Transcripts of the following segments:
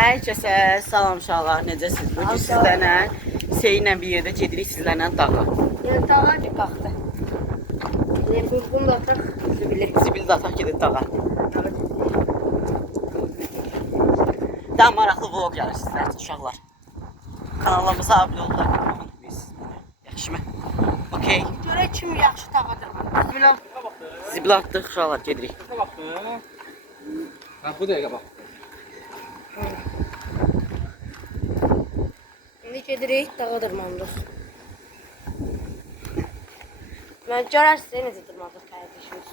Herkese salam uşaqlar, necəsiniz? Bugün sizlərlə Seyinlə bir yerdə gedirik sizlərlə dağa. Yəni dağa ki qalxdı. Bunu da ataq, zibili. Zibili də ataq gedib dağa. Daha maraqlı vlog gəlir sizlər üçün uşaqlar. Kanalımıza abunə olun. Yaxşı mı? Okey. Görək kim yaxşı dağıdır. Zibili ataq. Zibili atdıq uşaqlar, gedirik. Ha, bu dəqiqə bax. İndi gedirik, dağa dırmanırıq. Mən görərsiniz necə dırmanırıq qardaşımız.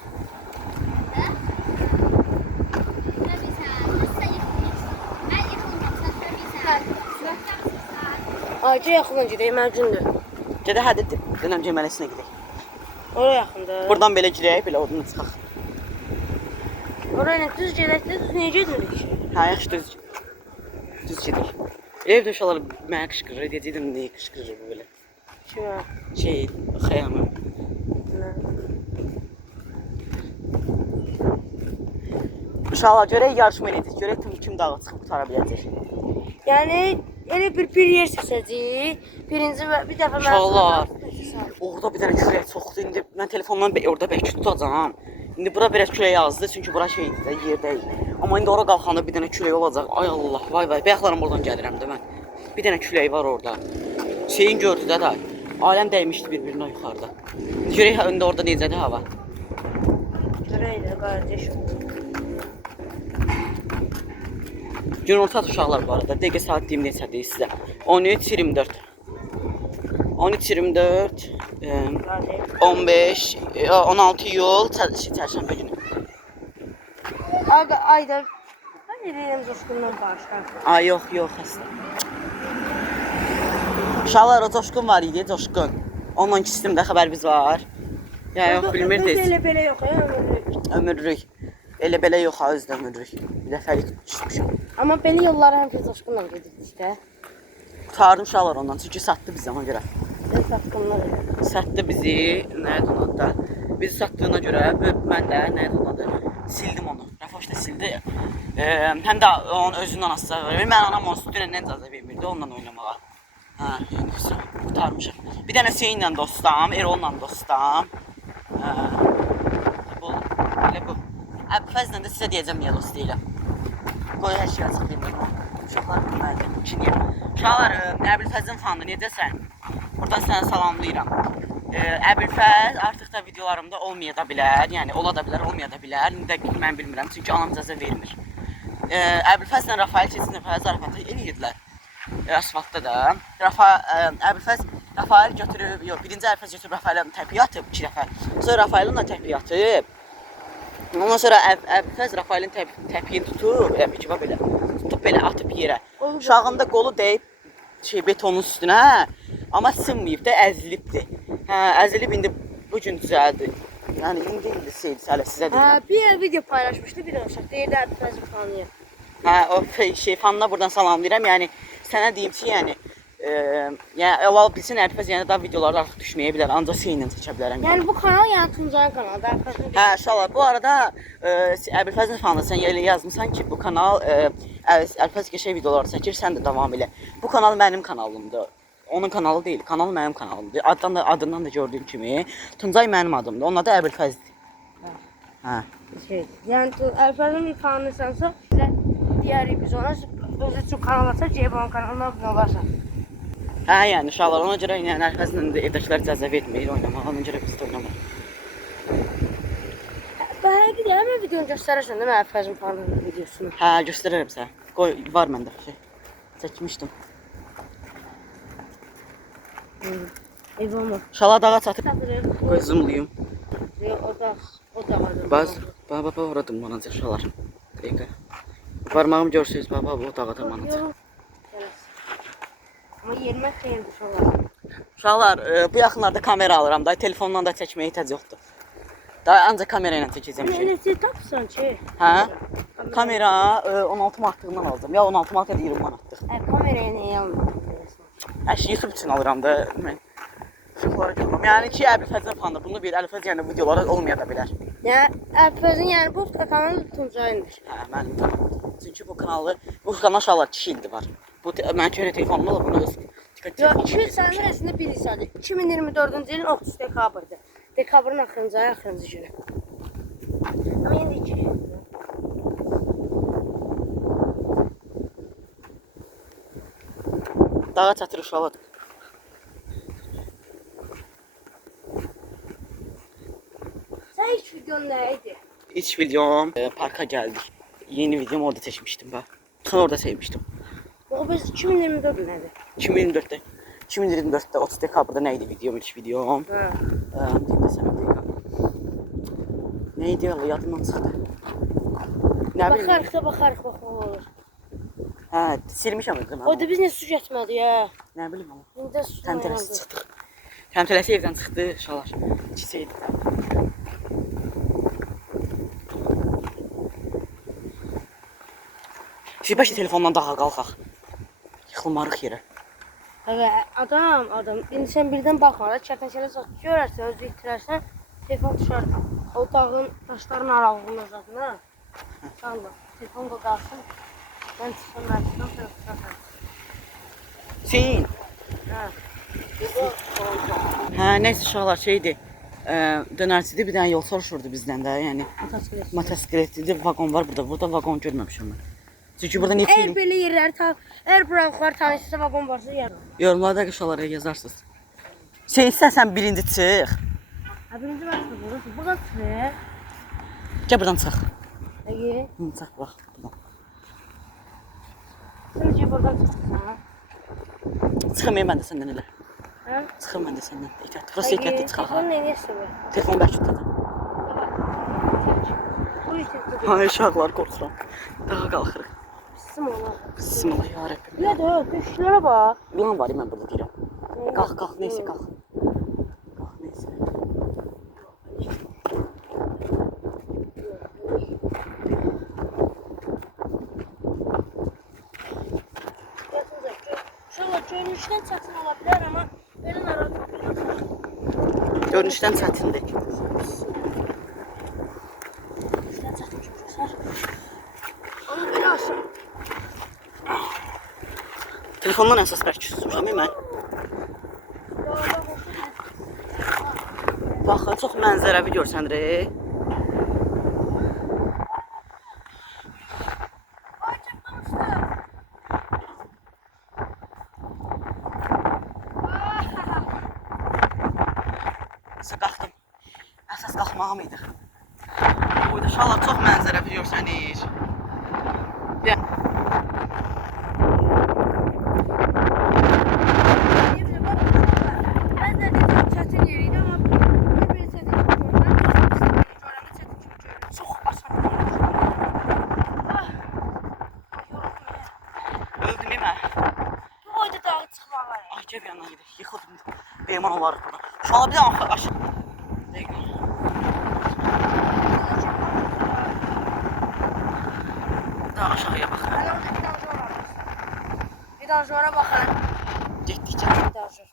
Acı yaxından gedək, mərcündür. Gedək, hadi dönəm cəmələsinə gedək. Oraya yaxındır. Buradan belə girək, belə oradan çıxaq. Oraya düz gedək, düz niyə gedirik? Hə, yaxşı düz gedik. Evdə uşaqlar mənə qışqırır, deyəcəkdim niyə qışqırır bu belə. Kimə? Xəyamı. Uşaqlar görək yarışma edəcək, görək kim dağa çıxıb qutara biləcək. Yəni elə bir yer seçəcəyik. Birinci və bir dəfə Uşaqlar, orada bir dənə külək çoxdur. İndi mən telefondan orada bəlkə tutacağam. İndi bura biraz külək yazdı, çünki bura şeydir də, yer deyil. Amma indi ora qalxanda bir dənə külək olacaq. Ay Allah, vay vay, bayaqlarım oradan gəlirəm də mən. Bir dənə külək var orada. Şeyin gördü də da, aləm dəymişdi bir-birinə yuxarıda. İndi görək öndə orada necədir hava. Görək də qardaşım. Günorta uşaqlar bu arada. Dəqiqə saat deyim neçədir sizə. 13:24. 13:24. 15, 16 iyul çərşənbə günü. Ayda deyirəm coşqundan başqa. Ay yox, xəstə. Uşaqlar o coşqun var idi, coşqun. Onunla kistimdə xəbərimiz var. Ya yox, bilmirdiniz. Elə belə yox, Ömürlük. Elə belə yox, özdə ömürlük. Bir dəfəlik düşmüşəm. Amma belə yollara həmişə coşqunla gedirdik də. Tutardım uşaqlar ondan, çünki satdı bizi ona görə. Biz haqqında Satdı bizi, nədir onun da. Bizi satdığına görə mən də nədir onun adı, sildim onu. Rəfoş da sildi. Həm də onun özünün anası da verir. Mən anam onsuz dünəndən icazə vermirdi onunla oynamağa. Hə, yəni qurtarmışam. Bir dənə Seyinlə dostam, Erol'la dostam. Elə bu. Əbfəzlə də sizə deyəcəm niyə dost deyiləm. Qoy hər şey açıq bilmirəm. Uşaqlar bilməlidir. Uşaqlar, Əbülfəzin fanı, necəsən? Buradan sənə salamlayıram. Əbülfəz artıq da videolarımda olmaya da bilər. Yəni, ola da bilər, olmaya da bilər. Dəqiq mən bilmirəm, çünki anam icazə vermir. Əbülfəzlə Rafael keçsin dəfə zarafatı eləyirdilər. Asfaltda da. Əbülfəz Rafael götürüb, yox, birinci Əbülfəz götürüb Rafael'ın təpiyə atıb 2 dəfə. Sonra Rafael'ın da təpiyə atıb. Ondan sonra Əbülfəz Rafael'in təpiyini tutub, belə, tutub belə atıb yerə. Uşağında qolu dəyib betonun üstünə, amma sınmayıb da, əzilibdir. Hə, əzilib indi bugün düzəldi. Yəni indi seyirci hələ sizə deyirəm. bir video paylaşmışdı bir uşaq. Deyirdi Əbülfəzin fanıyım. Hə, o fanına buradan salamlayıram. Yəni sənə deyim ki, yəni əvvəl bilsin Əbülfəz yəni daha videolarda artıq düşməyə bilər, ancaq Seyinlə çəkə bilərəm. Yəni bu kanal yəni Tuncayın kanalıdır. Hə, uşaqlar, bu arada Əbülfəzin fanı sən yazmısan ki, bu kanal Əbülfəz qəşəng videolar çəkir, sən də davam elə. Bu kanal mənim kanalımdır. Onun kanalı deyil, kanal mənim kanalımdır. Adından da gördüyüm kimi Tuncay mənim adımdır. Onun adı Əbülfəzdir. Hə. Yəni Əbülfəzin fanıysansa, deyərik biz ona özü üçün kanal açar, Ceyban kanalına abunə olarsan. Hə, yəni uşaqlar, ona görə yəni Əbülfəzlə də evdəkilər icazə vermir oynamağa, ona görə biz də oynamırıq. Bəhərə gidiyor, həmən videonu göstərərsən değil mi Əbülfəzin fanının videosunu? Hə, göstərərəm sənə. Qoy, var məndə şey. Çəkmişdim. Ev olmaz. Uşaqlar dağa çatıb. Qoy zoomlayım. O da var. Baba, ora dırmanacaq uşaqlar. Dəqiqə. Barmağım görsünüz, baba, o dağa dırmanacaq. Amma yerimə xeyirdir uşaqlar. Uşaqlar, bu yaxınlarda kamera alıram da, telefonla da çəkməyə ehtiyac yoxdur. Daha ancaq kamera ilə çəkəcəm şey. Nəsə tapsan ki? Hə? Kamera 16 manatlığından aldım. Ya 16 manat ya da 20 manatlıq. Kameraya niyə almadın? Hər şey YouTube üçün alıram da. Mən uşaqlara görürəm. Yəni ki, Əbülfəzin fanı bunu bir Əbülfəz yəni videoları olmaya da bilər. Yəni Əbülfəzin yəni bu kanalı Tuncayındır. Hə, mənim tamam. ki bu kanalı, bu kanal uşaqlar 2 ildir var. Bu mən köhnə telefonumda da bunu öz Yo, 2 il sənin arasında bir lisadır. 2024-cü ilin 30 dekabrdır. Dekabrın axırıncı ayı, axırıncı günü. Ama indi 2. Dağa çatır uşaqlar. Sən ilk videon nə idi? İlk videom parka geldik. Yeni videom orada seçmiştim ben. Tam orada sevmiştim. O biz 2024 nədir? 2024'te. 2024'te 30 dekabrda neydi videom, ilk videom? Ha. Dinlesene bir dakika. Neydi ya, yadımdan çıktı. Ne bileyim. Baxarıq, bax olur. Hə, silmişəm özüm. O da biz nə su getmədi ya. Ne bileyim ama. İndi su Təmtələsi çıxdıq. Təmtələsi evdən çıxdı, uşaqlar. Çisəydik. Siz başta telefondan daha qalxaq. Yıxılmarıq yerə. Evet, adam. İndi sən birdən baxma, çətəşələ satı görərsən, özü itirərsən, telefon düşər. O dağın, daşların aralığına zadına. Salla, telefon da qalsın. Mən çıxsam, sən tutarsan. Hüseyin. Hə. Hə, neyse uşaqlar şeydi. Dönərçidə bir dənə yol soruşurdu bizdən də, yəni. Motosikletli vagon var burada. Burada vagon görməmişəm mən. Çünki burada ne Eğer film? belə yerləri, eğer buraxlar tanışsa vagon varsa yarım. Yorumlarda uşaqlara yazarsınız. Hüseyin sən birinci çıx. Ha, birinci vaxtda burası. Buradan çıxır. Gəl buradan çıx. Peki. Çıx bax. Buradan. Sən necə buradan çıxırsan? Çıxmayım mən də səndən elə. Hə? Çıxım mən də səndən. Ehtiyat. Burası ehtiyatlı çıxaq. Telefon neyəsə bu? Telefon bəlkə tutacaq. Bu işə Ay uşaqlar qorxuram. Daha qalxırıq. Bismillah ola. Bismillah ya Rəbbim. Ya da köşklərə bax. Yılan var ya mən burada deyirəm. Qalx, neyse qalx. Qalx, neyse. Şöyle görünüşdən çətin ola bilər, amma belə narahat olmayacaq. Görünüşdən çətindir. Görünüşdən çətin görürsən. Onu belə aşağı. Telefondan əsas bəlkə susmuşam mən. Baxın, çox mənzərəvi görsənir. Ay, çatlamışdı. Qalxdım. Əsas qalxmağım idi. Burada uşaqlar çox mənzərəvi görsənir. Ya. Öldüm mən. Ay gəl bir yandan gedək. Yıxıldım. Beyman olarıq burada. Uşaqlar bir də aşağı. Dəqiqə. Daha aşağıya baxın. Vidanjora baxın. Getdikcə. Vidanjor.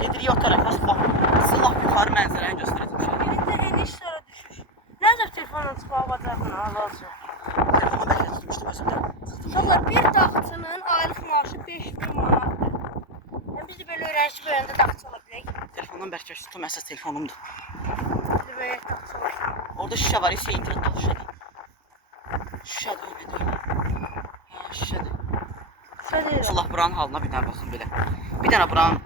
Gedirik o tarafa, bax. Silah yuxarı mənzərəni göstərəcəm uşaqlar. Birində eniş sonra düşür. Nerede telefonla çıxmağı bacarmın Allah-Allah. Telefonu bəlkə tutmuşdum özümdə. Uşaqlar bir dağçının aylıq maaşı 5000 manatdır. Biz də belə öyrənişi böləndə dağçı ola bilək. Telefondan bəlkə tuttum, əsas telefonumdur. Biz də belə dağçı ola bilək. Orada şişə var, isə internetdə şişədir. Şişədir, nədir? Ha, şişədir. Şöyle deyirəm. Allah buranın halına bir dənə baxın belə. Bir dənə buranın.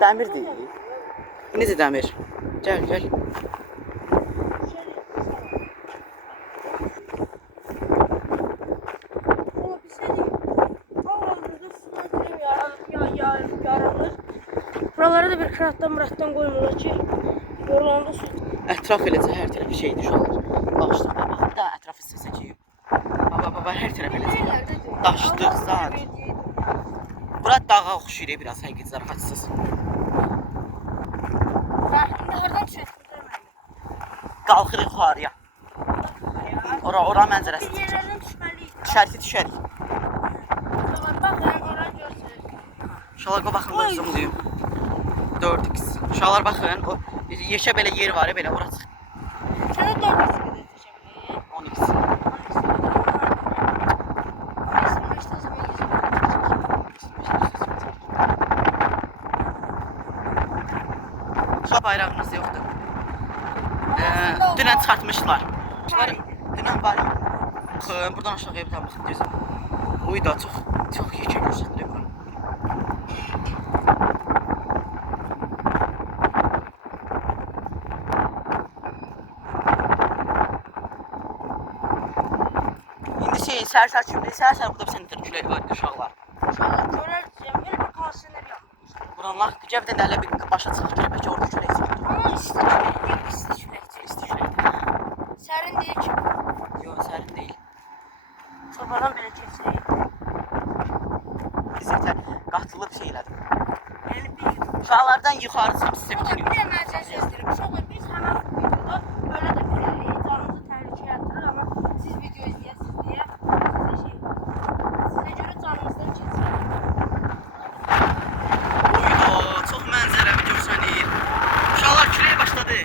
Dəmir deyil. Necə dəmir? Gəl, gəl. Buralara da bir kırattan koymuşlar ki yorulanda su. Ətraf eləcə hər tərəfi şeydir uşaqlar. Daşdır. Bax, bir daha ətrafı sizə çəkiyim. Baba, hər tərəf eləcə. Daşdıq, zat. Bura dağa oxşuyur biraz, həqiqət zarafatsız. İndi hardan düşəcək? Qalxırıq yuxarıya. Ora mənzərəsi. Bir yerlerden düşmeliyiz. Düşərik. Bakın oraya görsün. Uşaqlar baxın da zoomlayım. 4x. Uşaqlar baxın, o yeşə belə yer var, belə ora çıx. Sana 4 kadar seçebiliriz. 10x. Uşaq bayrağımız yoxdur. Dünən çıxartmışlar. Dünən var. Buradan aşağıya bir tane baxın. Uy da çox yekə görsədilir bu. İndi səhər kimi, səhər burada bir sənə külək var uşaqlar. Uşaqlar görəcəm, elə bir kondisioner yapmış. Buranlar gəvdən də elə bir başa çıxır ki, bəlkə orada külək çıxır. Ama isti külək, isti külək. İsti küləkdir. Sərin deyil ki. Yox, sərin deyil. Sobadan belə keçirək. Bizimtə qatılıb şeylədir. Yəni bir Uşaqlardan yuxarı çıxıb sizə Uşaqlar, bütün bir də mən sizə sözdürüm. Uşaqlar, biz həmən bu videoda böyle də bilərik, canımızı təhlükəyə atırıq, amma siz video izləyəsiniz deyə sizə görə canımızdan keçirik. Uyda, çox mənzərəvi görsənir. Uşaqlar küləyə başladı.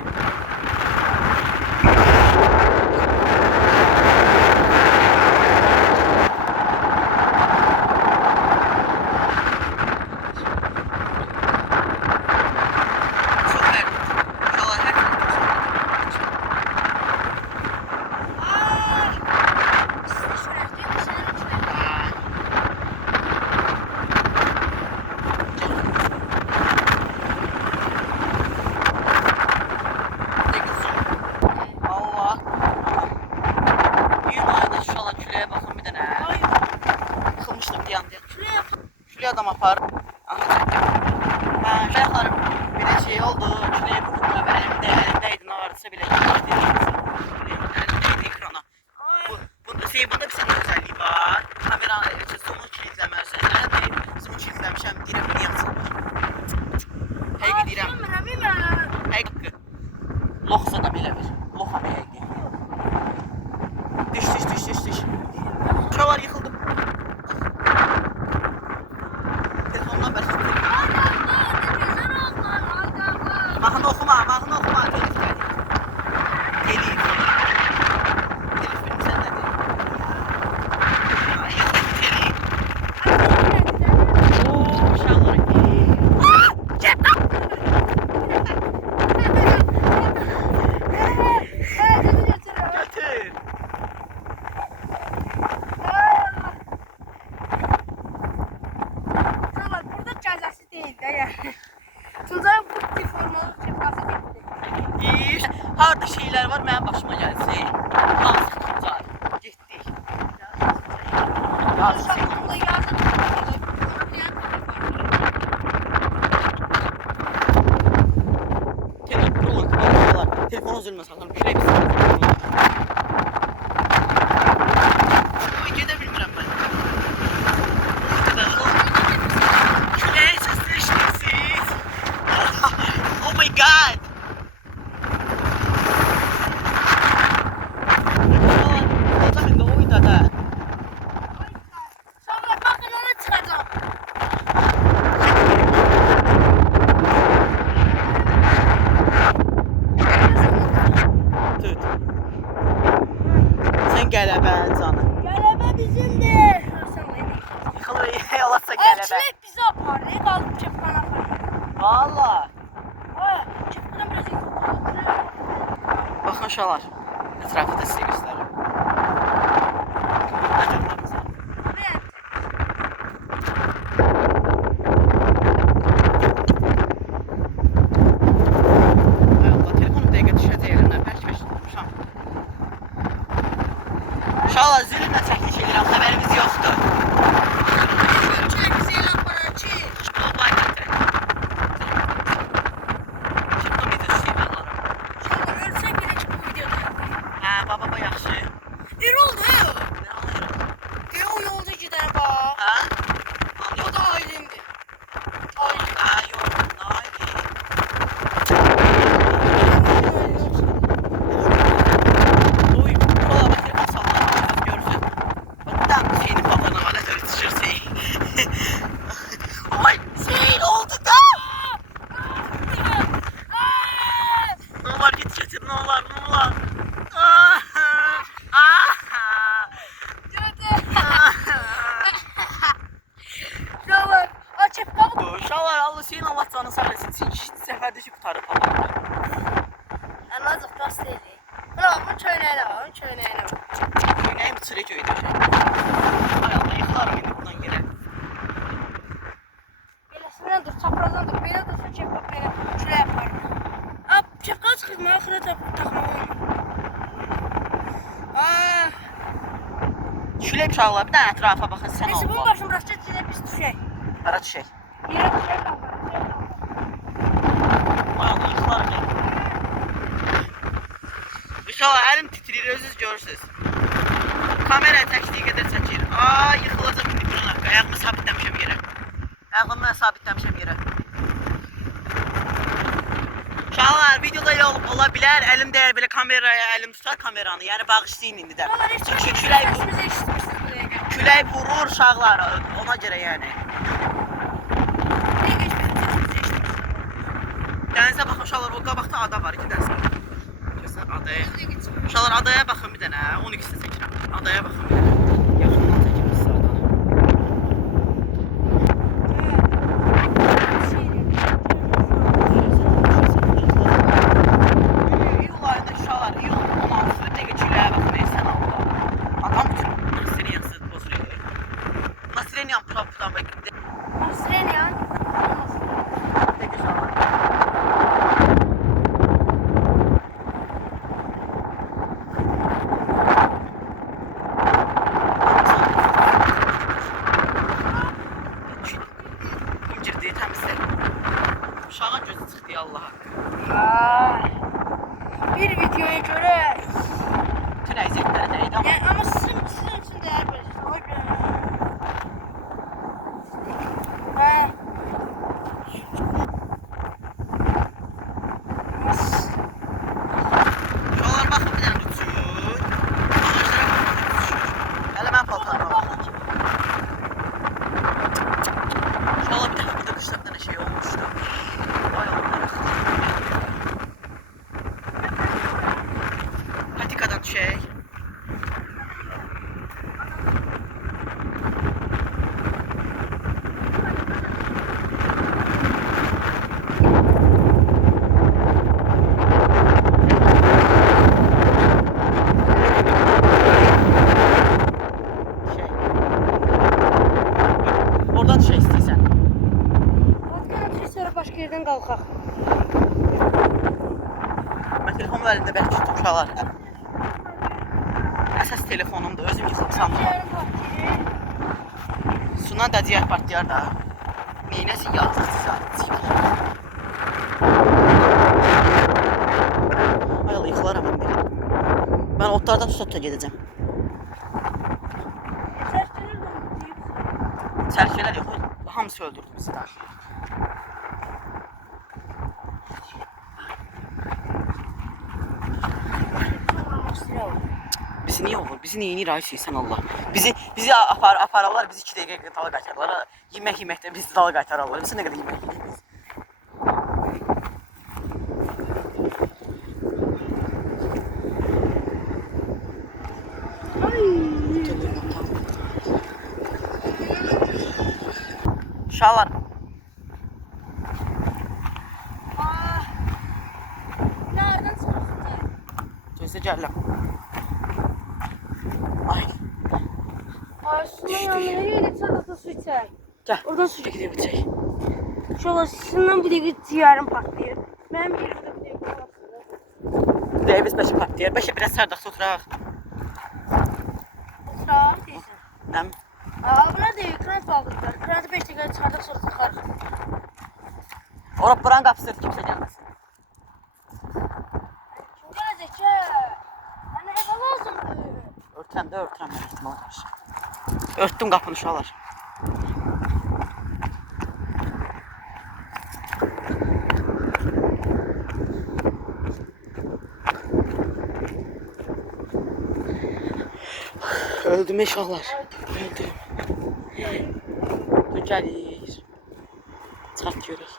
Şuraya adam apar. Şeyhlarım bir de şey oldu. Şuraya vurdum ve elimdeydi. Ne varsa bile elimdeydi ekrana. Bunda bir senin özelliği var. Kamera zoom'u kilitleme özelliği. Zoom'u kilitlemişim. Direkt bunu yansın. Heyki direm. Heyki. Loxsa da belə bir. Loxa bir heyki. Düş. Şuralar yıkıldı. Telefondan ver. Mahnı okuma. Telif geldi. Telif benim sen dedi. Telif. Ooo uşaqlar. Götür. Burada cəzası deyil də yəni. Tuncayın bu deformalı cəzası deyil. İş, harda şeyler var mənim başıma gəlsin. Hansı tutar? Getdik. Hansı şey? Burada yazı Telefon üzülmə sakın. Külək bir gedə bilmirəm mən. Külək sesləşdirsiz. Oh my god. Ne oyda da? Sonra bakın ona çıxacaq. Tut. Sen qələbən canım. Qələbə bizimdir. Yıxılır, yolatsa qələbə. Elçilik bizi aparır, qalıb çəpqana aparır. Valla. Ay, çəpqana biraz yıxılır. Baxın uşaqlar. Ətrafı da sizə göstərir. Ay Allah, telefonum dəqiqə düşəcək elimdən. Bəlkə tutmuşam. Uşaqlar zülmlə çəklik edirəm, xəbərimiz yoxdur. Elçilik bizi elə aparır ki. Çıxma bayqatı. Çıxma bir də şey var. Uşaqlar ölsək belə ki bu videoda. Hə, baba yaxşı. uşaqlar, bir dənə ətrafa baxın, sən Neyse bunu Allah. başım bırakacağız size biz düşek. Hara düşək. Yere düşek kalkalım. Ayağını yıxılar gəl. Uşaqlar, əlim titrir, özünüz görürsünüz. Kameraya çəkdiyi qədər çəkir. Yıxılacaq indi bunun haqqı. Ayağımı sabitləmişəm yerə. Ayağımı mən sabitləmişəm yerə. Uşaqlar, videoda yol ola bilər. Əlim dəyər belə kameraya, əlim tutar kameranı. Yəni bağışlayın indi də. Çünki külək vurur uşaqlar. Ona görə yəni. Dənizə baxın uşaqlar, o qabaqda ada var, 2 dənə. Görsən adaya. Uşaqlar adaya baxın bir dənə, 12-si çəkirəm. Adaya baxın bir dənə. Yaxından çəkim sizə adanı. İyul ayında uşaqlar, iyul 16-sı dəqiqə küləyə baxın, sən Allah. Adam üçün Nasireniyansı bozuyor. Nasireniyan putan bak. Nasreniyan. Peki uşaqlar. İncirdiği təmizlə. Uşağın gözü çıxdı ya Allah haqqı. Bir videoya göre Bütün əziyyətləri dəydi ama yani ama sizin için değer verir. He. uşaqlar baxın bir dənə uçur. Ağaclara baxın uçur. Hələ mən paltarıma baxın. Uşaqlar bir dəfə burada qışda bir dənə şey olmuşdu. Ay Allah. Patikadan düşək. Oradan düşək istəyirsən. Vodka sonra başka yerden kalkak. Mən telefonumu əlində bəlkə tuttum uşaqlar. Əsas telefonumdur, özüm yıxıb sandım. Sundan da ciyər partlayar da. Neynəsin yazıq sizə. Ay Allah, yıxılaram mən belə. Mən otlardan tuta gedəcəm. Çərkələr yox, hamısı öldürdü bizi daha. Bizi niye olur? Bizi neyini rahatsız etsen Allah. Bizi apararlar, bizi 2 dəqiqə dala qaytararlar. Yemək bizi dala qaytararlar. Biz nə qədər yemək yeyəcəyik? Uşaqlar, Nereden çıkarsın? gözlə gəlirəm. Ay, Ay suyun yanına gelip sadaka su içer. gəl. Oradan su Gidelim içək. Şöyle sizin bir de ciğerim patlıyor. Ben bir de Dəyə biz 5 partlayar. 5-ə biraz sardaq oturaq. Sağ değilsin. Nəm? Buna değil, krant bağlıklar. Krantı 5 dakika çıkardık sonra takarız. Ora buranın qapısı kimsə gəlməsin. Kim gelecek ki? Bana eve lazımdı. Örtəndə örtürəm mən ehtimala qarşı. Örtdüm qapını uşaqlar. Öldüm uşaqlar. Öldüm. Dur gəlir. Çat görək.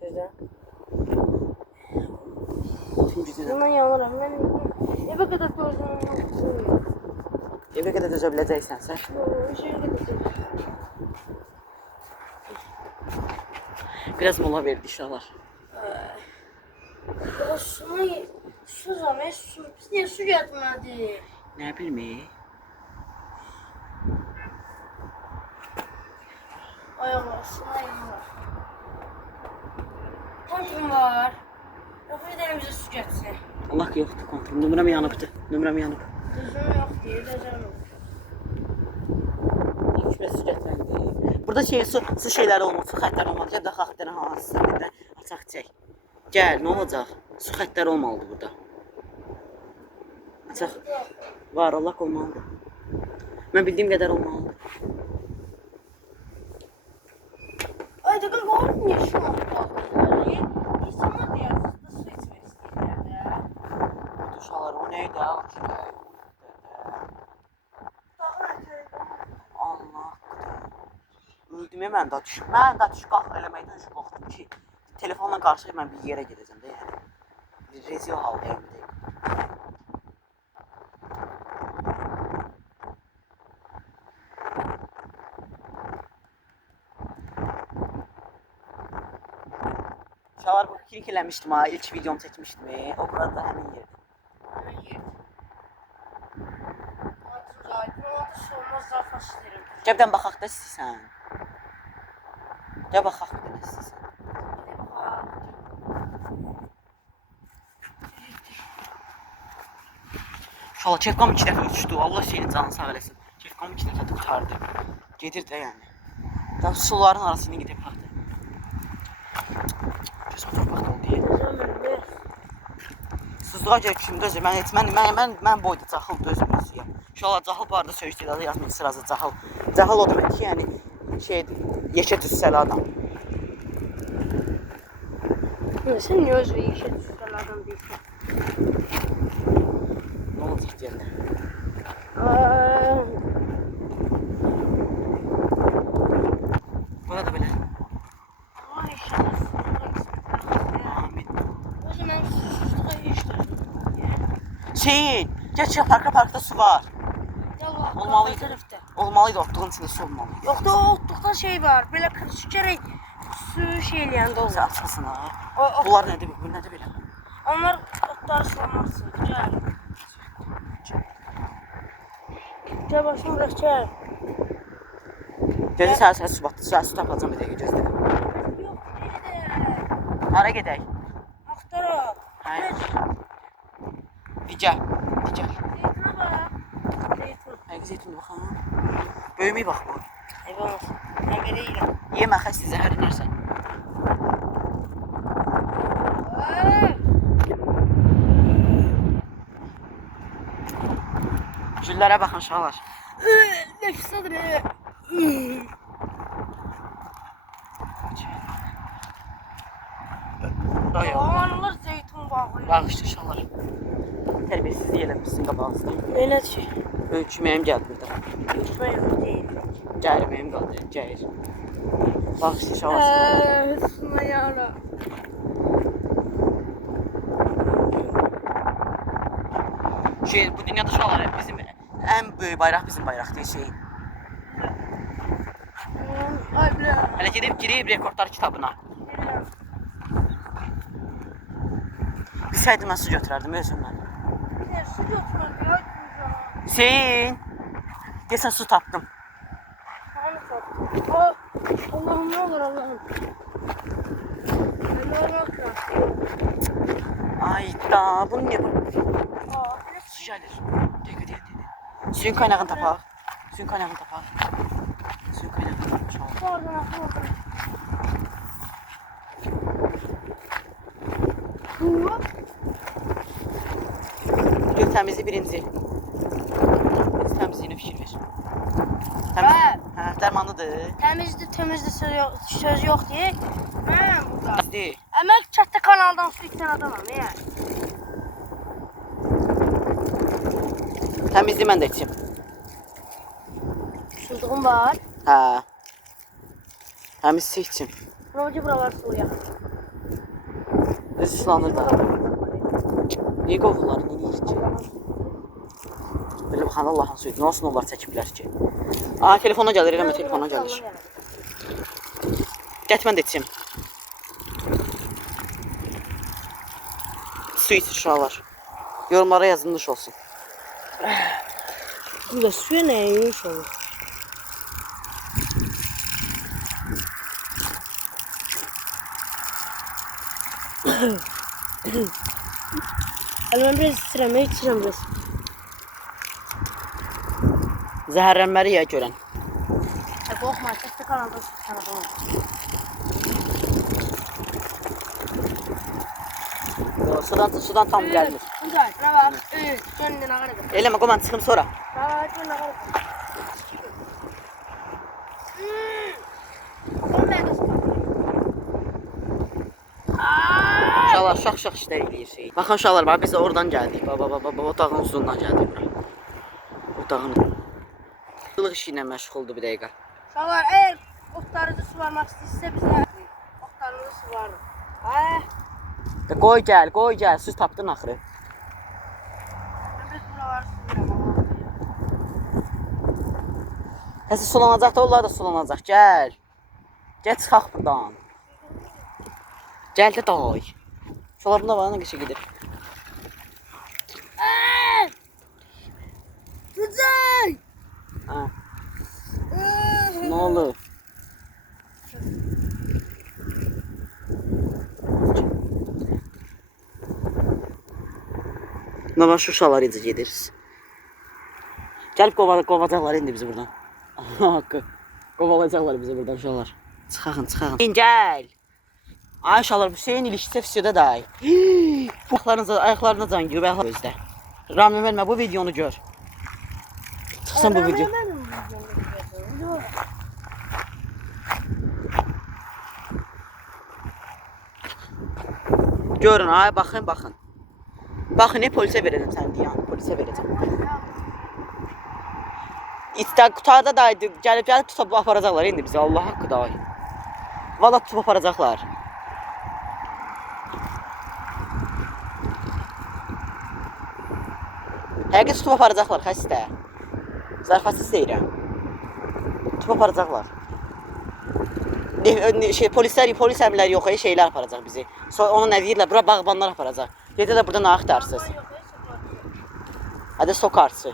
Gözlə. Tüm gücünə. Bundan yanırım. Ben eve kadar gözümün Evə qədər dözə biləcəksənsə. şeye gideceğim. Biraz mola verdi uşaqlar. Ya su zaman su. Biz niye su yatmadı? Nə bilmir? Ayağlar, suna yanlar. Tankım var. Yok bir tane bize su geçsin. Allah ki yoxdur kontrol. Nömrəm yanıbdı. Nömrəm yanıb. Düzüm yox deyil, dəcəm yox. Ekspress gətirəndi. Burada su şeyləri olmaz, su xəttləri olmaz. Gəl də xəttləri hansısa bir də açaq çək. Gəl, nə olacaq? Su xəttləri olmalıdır burada. Açaq. Var, Allah olmalıdır. Mən bildiyim qədər olmalıdır. Ay da qalq, niyə şu an baxırlar? İnsanlar deyirsiniz da su içmək istəyirlər də. Uşaqlar, o neydi? Allah. Öldüm ya mən də düşüb. Mən də düşüb qalx eləməkdən şu baxdım ki, telefonla qarşı mən bir yerə gedəcəm də yəni. Rezil haldayım bir dəqiqə. Uşaqlar bu klik eləmişdim ha, ilk videomu çəkmişdim. O burada həmin yerdə. Gəbdən baxaq da istəyirsən. Gəl baxaq da istəyirsən. Uşaqlar kefqam 2 dəfə uçdu. Allah senin canını sağ eləsin. Kefqam 2 dəfə uçardı. Gedir də yəni. Daha suların arasından gedib baxdı. Gözümə torpaqda oldu deyə. Sızlığa görə kimdəzir. Mən boyda caxıl dözmür suya. Uşaqlar caxıl barda söyüşdürədə yazmayın sırası caxıl. Caxıl o demək ki, yəni şeydir, yeşə düzsəli adam. Sən niyə özü yeşə düzsəli adam deyirsən? Nə olacaq deyərlər? Burada da belə. Ay inşallah. Amin. Özü mən susuzluğa heç Şeyin, gəl çıxaq parkda su var. Olmalıydı. Tərəfdə. Olmalıydı, otluğun içində su olmalıydı. Yox da o otluqda şey var. Belə su gərək su şey eləyəndə olur. Sən açmasın ha. O- Bunlar nədir? Bu nədir belə? Onlar otları sulamazsın. Gəl. Gəl başım bırak gəl. Gözü səhər su batdı. Səhər su tapacam bir dəqiqə gözlə. Yox, nerede? Hara gedək? Axtaraq. Hə. Digər. Zeytuna bax. Zeytun. Həqiqi zeytundur baxam. Böyümük bax bu. Eyvallah. Mən belə yiyirəm. Yemə xəstə zəhərlənərsən. Güllərə baxın uşaqlar. Nəfis adır. Onlar zeytun bağlayır. Bağışlı uşaqlar. Tərbiyəsizlik eləmişsin qabağınızda. Elədir ki. Ölçməyim gəldi burada. Ölçmə yox deyil. Gəlməyim qaldı. Gəlir. Bağışlı uşaqlar. Suna yara. Bu dünyada uşaqlar bizim ən böyük bayraq bizim bayraqdır şey. Ay bilə. Hələ girib rekordlar kitabına. Bilsəydim mən su götürərdim özümdən. Su götürmək. Hüseyin. Desən su tapdım. Hanı tapdın? Allah'ım ne olur Allah'ım. Ben de onu okuyorum. Ayda bunu niyə bu? Su gəlir. Dəqiqə deyil. Suyun qaynağını tapaq. Suyun qaynağını tapaq. Suyun qaynağını tapaq. Oradan akıl oradan. Gör təmizlik birinci. Biz təmizliyinə fikir ver. Hə, dərmanlıdır. Temizdi söz yok diye. Ben burada. Təmizdir. Əmək çatdı kanaldan su içən adamam ya. Təmizlik mən də içim. Suzduğum var. Hə. Təmiz su içim. Proje buralar suya. Özü sulanır da. Niyə qovurlar, niyə yiyir ki? Belə baxan Allahın suyu. Nə olsun onlar çəkiblər ki? Aa, telefona gəlir, eləmə telefona gəlir. Gətir mən də içim. Su iç uşaqlar. Yorumlara yazılmış olsun. Burada suya ne yemiş olur? Mən biraz içirəm, içirəm biraz. Zəhərlənməli ya görən. Qorxma, çəkdə kanalda sana falan. Sudan tam gəlmir. Güzel, bravo. Gönlünə nə qədər. Eləmə, qoy mən çıxım sonra. Bravo, gönlünə nə qədər. Son məqəs. Uşaqlar şax-şax işlər eləyir. Baxın uşaqlar, biz də oradan gəldik. Otağın uzundan gəldik bura. Otağın. Qılıq işi ilə məşğuldur bir dəqiqə. Uşaqlar, əgər otlarınızı suvarmaq istəyirsə bizə otlarınızı suvarın. Qoy gəl, süz tapdın axırı. Mən biz buraları suvuram. Həsə sulanacaq da, onlar da sulanacaq. Gəl. Gəl çıxaq buradan. Gəl də day. Uşaqlar bunda var, nə qəşə gedir. Güzel. Hə. Nə olur? Nə var, şu uşaqlar necə gedirsiniz? Gəlib qovacaqlar indi bizi buradan. Haqqı. Qovalayacaqlar bizi buradan uşaqlar. Çıxaqın. Gəl. Ay uşaqlar, Hüseyin ilişsə fisioda da ay. Ayaqlarına can girib, ayaqlar özdə. Rami vermə, bu videonu gör. Çıxsın bu video. Görün, ay baxın. Baxın, polisə verəcəm sən deyən, polisə verəcəm. İstər qutarda da gəlib tutub aparacaqlar indi bizi, Allah haqqı da ay. Valla tutub aparacaqlar. Həqiqi tutub aparacaqlar, xəstə. Zarfatsız deyirəm. Tutub aparacaqlar. Polis əmrləri yox, şeylər aparacaq bizi. Onu nə deyirlər, bura bağbanlar aparacaq. Gedə də burada nə axtarsınız? Hədə sokarsı.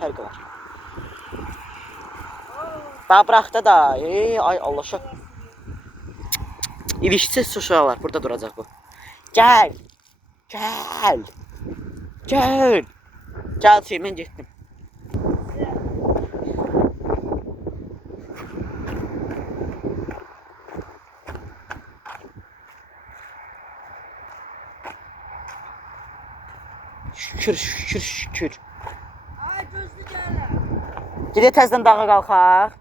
Fərqi var. Bax, bıraxda da. Ay Allah şok. İlişsiz uşaqlar, burada duracaq bu. Gəl. Gəl, mən getdim. Şükür. Ay gözlü gələ. Gedə təzdən dağa qalxaq.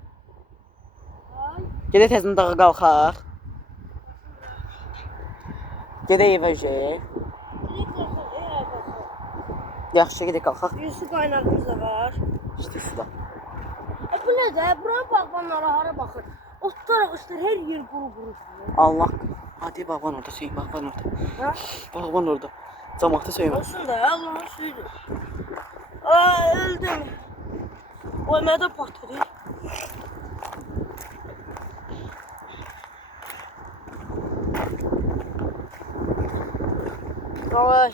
Gedə evə Yaxşı, gedək qalxaq. Su qaynağımız da var. İşte suda. Bu nədir? Buranın bağbanlara hara baxır? Otlar ağaçlar hər yer quru. Allah. Hadi bağban orada, Hüseyin, bağban orada. Ha? Bağban orada. Camaatı söyleme. Olsun da Allah'ın suyudur. Ay öldüm. Oy mədə patladı. Ay.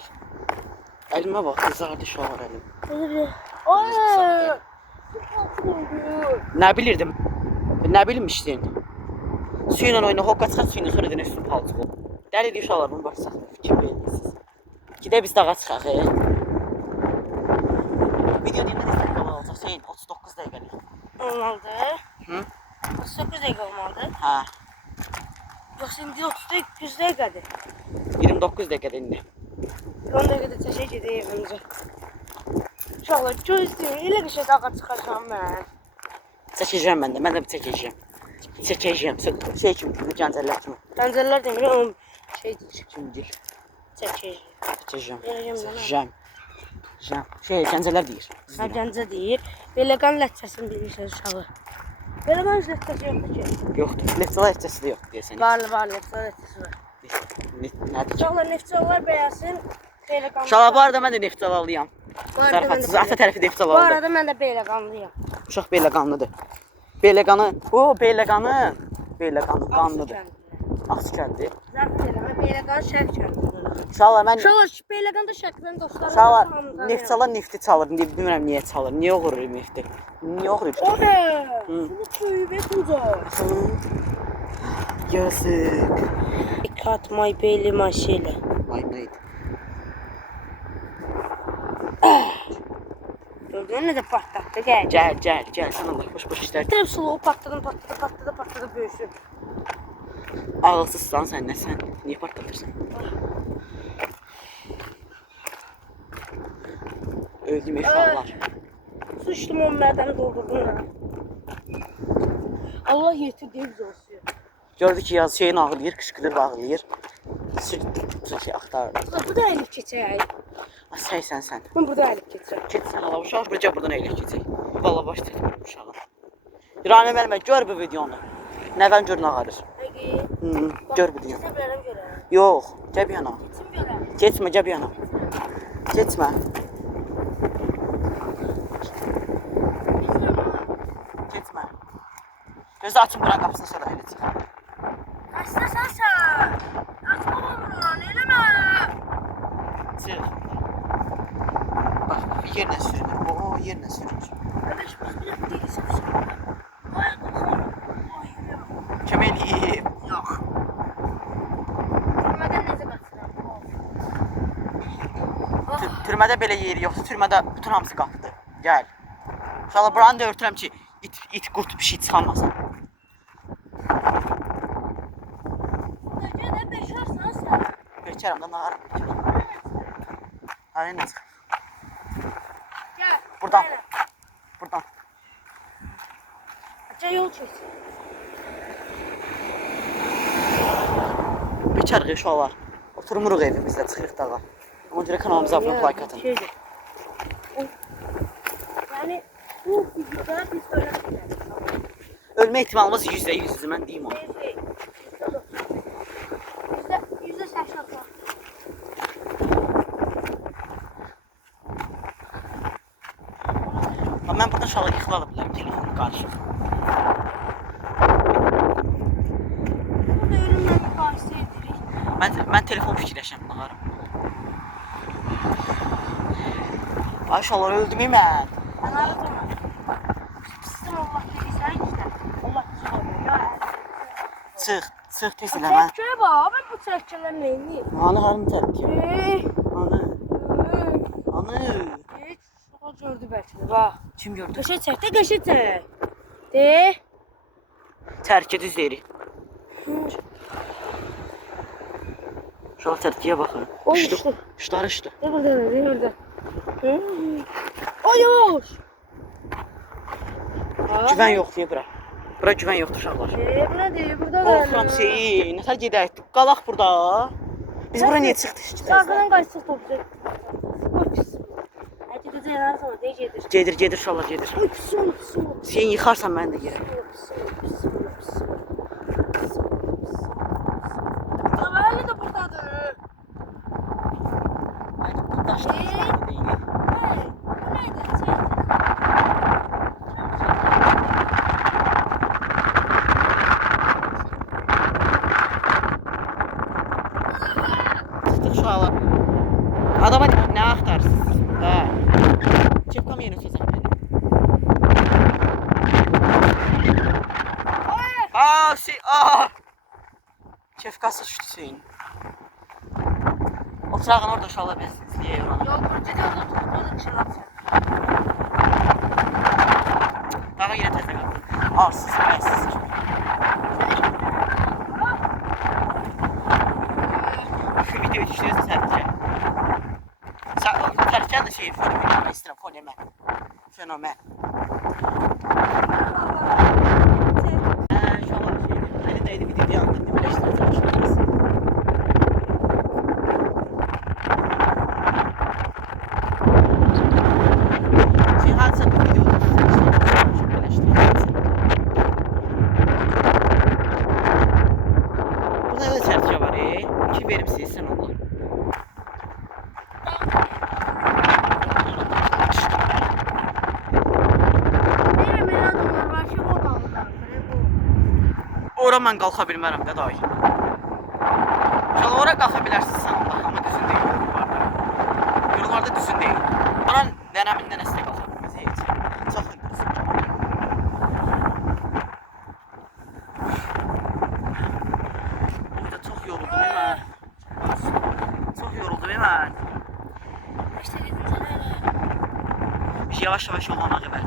Əlimə bax, qızardı uşaqlar əlim. Ay. Nə bilirdim? Nə bilmişdin? Suyla oyna, hoqqa çıxar, suyla sonra dənə üstün palçıq ol. Dəlidir uşaqlar, bunu başsaq, fikir vermişsiniz. Gidə biz dağa çıxaq, Video deyilmə dəstək olacaq, Hüseyin, 39 dəqiqəlik. Olmalıdır. 39 dəqiqə olmalıdır. Hə, Yoxsa indi 39 dəqiqədir. 29 dəqiqədə indi. 10 dəqiqədə çəkə gedəyim öncə. Uşaqlar gözləyim, elə bir şey dağa çıxacağım mən. Çəkəcəm mən də bir çəkəcəm. Şey kimi, gəncələr kimi. Gəncələr demirəm, şey Kimdir? çəkəcəm. Çəkəcəm. Gəncələr deyir. Ha, Gəncə deyir. Beləqan ləhcəsini bilirsiniz uşağı. Beləqan ləhcəsi yoxdur ki. Yoxdur, Neftçala ləhcəsi də yoxdur deyəsən. Var, Neftçala ləhcəsi var. Nədir? Uşaqlar Neftçalar bəyəsin. Beləqan. Uşaqlar, bu arada mən də Neftçalalıyam. Zarfatsız, ata tərəfi Bu Neftçalalıdır. arada mən də Beləqanlıyam. Uşaq Beləqanlıdır. Beləqanı qanlıdır. Ağsı gəldi. Zarfat eləmə, Beləqan şərq kəndidir. Uşaqlar, mən... Uşaqlar, Beləqanda şərqdən dostlarım. Uşaqlar, Neftçalar nefti çalır. Bilmirəm niyə çalır. Niyə oğurur nefti? Niyə oğurur? O nə? Bunu köyübə tutacaq. Yazık. Kat my belly my şeylə. Ay neydi? Gördün mü de patlattı gel. Gel sana bak boş işler. Bitirip sulu patladı böyüsün. Ağılsızsan sen ne sen? Niye patlatırsan? Öldüm eşyalar. Su içtim o mədəni doldurdum ha. Allah yetirdi biz olsun. Gördük ki yaz şeyin ağlayır, kışkırır ve ağlayır. Şey aktarır. Bu da elif keçək. Sen. Ben burada elif keçək. Git sen ala uşaq, buradan eyle keçək. Valla başlayalım uşağa. Rami vermə, gör bu videonu. Nəvən gör nə ağarır. Peki. Gör bu videonu. Keçə bilərəm görə. Yox, gəl bir yana. Keçim görə. Geçmə, gəl bir yana. Geçmə. Geçmə. Gözü açın buranın qapısını sonra elə çıx. Açma sən. Açma bunu, eləmə. Çıx. Bax, yerlə sürünür. O, yerlə sürünür. Qardaş, biz bir deyilsin. Ay, Kim eləyib? yox. Bilmədən necə qaçıram? Türmədə belə yeri yoxdur. Türmədə bütün hamısı qapıdır. Gəl. İnşallah buranı da örtürəm ki, it qurt bir şey çıxamasın. Necə də beşərsən sən? Bekərim də nağarım. Hadi nə çıx? Gəl. Buradan. Buradan. Necə yol çək. Bekar uşaqlar. Oturmuruq evimizdə, çıxırıq dağa. Ona görə kanalımıza abunə olub, like atın. Yəni bu videoda biz böyle şeyler. Ölmə ehtimalımız %100, mən deyim onu. %80. Mən buradan şala yıxıla bilərəm, telefonum qarışıq. Burada ölümlə mübahisə edirik. Mən telefon fikirləşəm, nağarım. Ay uşaqlar, öldüm mən. Anladın mı? Sizin Allah dediysən işte. Allah çıxarıyor. Çıx, tez elə mən. Çəkə bax, mən bu çəkələr neyini? Anı harım tərk? Anı. Heç o gördü bəlkə də, bax. Kim gördü? Qəşə çək də, qəşə çək. De. Tərkə düz deyirik. Uşaq tərkiyə baxın. Uçdu. Uçdu. Ne burada? Ay yox. Güvən yox deyə bura. Bura güvən yoxdur uşaqlar. Bu nədir? Burada da. Qorxuram şey, nətər gedək? Qalaq burada. Biz bura niyə çıxdıq ki? Sağdan qaçsaq toplayaq. Hadi də cənər sonra deyə gedir. Gedir uşaqlar, gedir. Ay pis. Sen yıxarsan mən də yerim. Tavalı da buradadır. Bu daşlar deyil. Hey, bu nədir? Çıxdıq uşaqlar. Adama nə axtarsınız? Hə. Çepkam yeni sözəm. Kefkası uçtu Hüseyin. Oturağın orada uşaqlar biz izləyək onu. Yox, burada da tutmadı çıraqsa. Dağa yenə təzə qaldı. Arsız, bəssiz. Şu videoyu düşürürsə tərkə. Tərkən də şey, fenomen istəyirəm, fenomen. İnşallah şeydir. Hələ də idi videoyu yandan birləşdirəcəm uşaqlar. Şey, hadisə bu videoda birləşdirəcəm. Burada da çərçə var, ki verim sizsən olur. Ora mən qalxa bilmərəm də dayı. Şala ora qalxa bilərsən sən Allah, amma düzün deyil yollarda. Yollarda düzün deyil. Ora nənəmin nənəsi də qalxa bilməz heç. Çox hündürsün. Burada çox yoruldum mən. Çox yoruldum mən. İşte dedim sana. Yavaş yavaş olana kadar.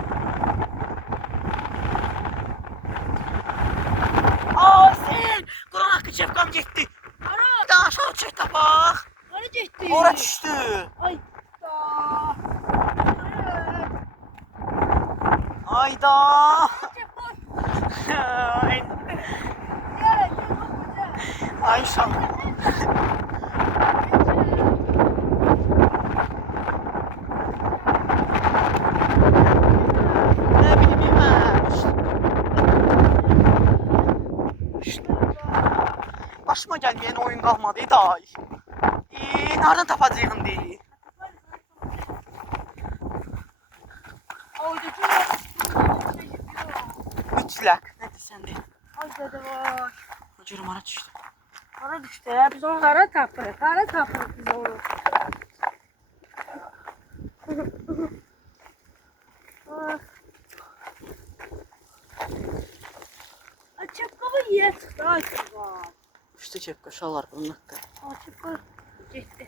Ay sen! Kur'an hakkı çepkam gitti. Ana, Daha aşağı çekti bak. hara getdi? Ora düştü. Ay da. Ayda. Ay, ay inşallah. Ne bileyim ben. Başıma gelmeyen oyun kalmadı da. Nereden tapacağım değil. Mütlak. Ne desen de. Ay dede var. Hocam ara düştü. Hara düştü ya. Biz onu hara tapırıq. Hara tapırıq biz onu. Ah. Ay çapkabı yere çıktı. Ay çapkabı. Düştü çepka şallar bunun hakkı. Ay çapkabı. Getdi.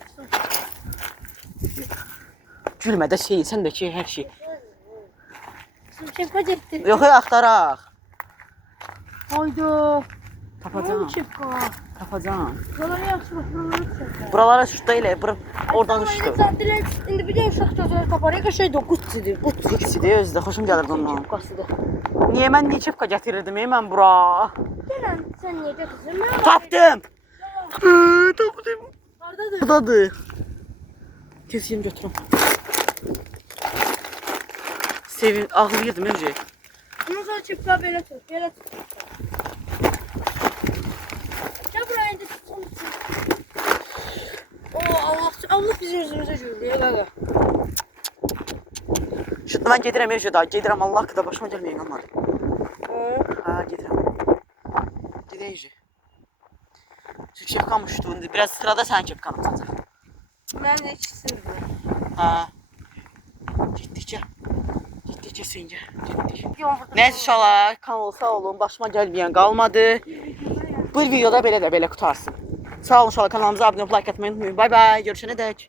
Gülme de şey, sen de ki her şey. Çapkabı getdi. Yok ya aktaraq. Hayda. Tapacağım. Çapkabı. Tapacağım. Buralara yaxşı bax. Buralara çapkabı. Buralara düştü elə, oradan düştü. İndi bir de uşaq gözləri tapar. Şeydir, qutsidir. Fiksidir özdə, xoşum gəlirdi ondan. Qasıdır. Niyə mən niyə çepka gətirirdim mən bura? Gələn sən niyə gətirsən? Tapdım. Tapdım. Hardadır? Buradadır. Keseyim götürüm. Sevin, ağlayırdım önce. Ondan sonra çipka belə tut, belə tut. Gel buraya indi tutsun. Allah bizim yüzümüze güldü ya gaga. Şunu mən gedirəm Ejə daha, gedirəm Allah haqqında başıma gəlməyin qalmadı. Ha, gedirəm. Gedə Ejə. Şu çepkam uçtu, indi biraz sırada sənin çepkanı tutacaq. Mən də ikisini bilmirəm. Ha. Getdikcə. Getdikcə səncə. Getdik. Neyse inşallah kanal sağ olun, başıma gəlməyən qalmadı. Bu videoda belə də belə qutarsın. Sağ olun inşallah kanalımıza abunə olub like atmayı unutmayın. Bay bay, görüşənədək.